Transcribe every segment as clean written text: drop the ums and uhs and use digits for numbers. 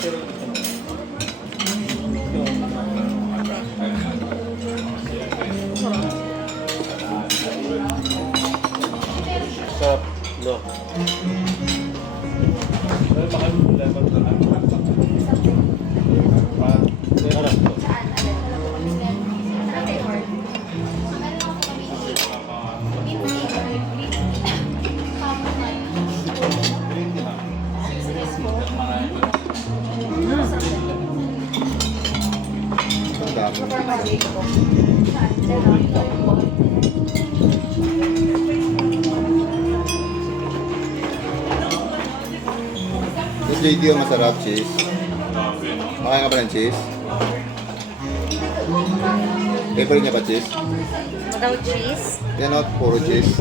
Sarap, no? Yung JD yung masarap, cheese. Makain ka ba ng cheese? Favorite niya ba cheese? Without cheese? Yan o, puro cheese.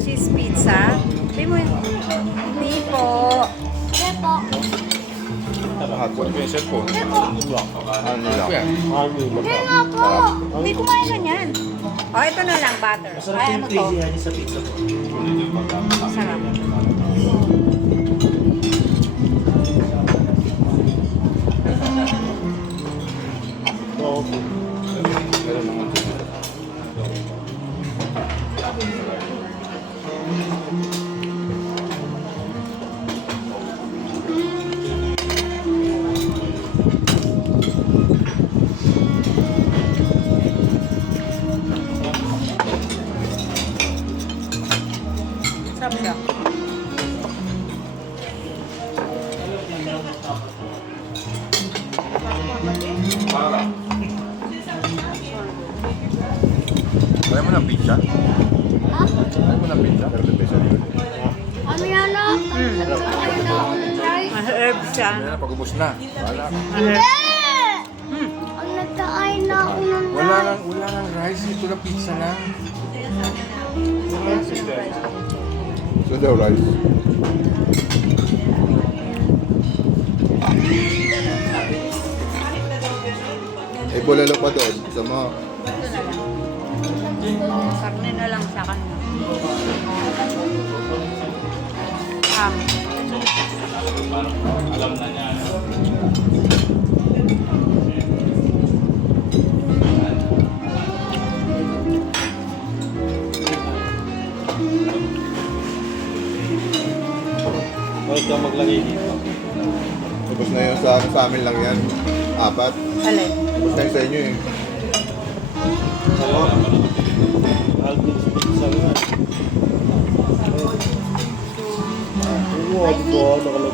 Cheese pizza? Hindi mo yun. Hindi po. Hindi po. Hotpot. Ano nila? Hindi nga po. Hindi kumain na yan. Oh, ito na lang, butter. Ay, ano to? sa pizza po. Sarap. Meron naman cheese. Sarap siya. Kaya mo ng pizza? Ha? Kaya mo ng pizza? Pero the pizza yun. Ano yan na? Ano na ako ng rice? Herb siya. Kaya pag-ubos na. Wala. Hindi! Ang nagkain na ako ng rice. Wala nang rice. Ito na pizza lang. So daw rice. Eh, bulalo pa doon. Sa mga... Ito na lang. Karne na lang sa kanya. Huwag kang maglagay dito. Tapos na yun sa amin lang yan. 4. Alin? Tapos na yun sa inyo eh. Alvin's Pizza nga. Wow, nakalagay.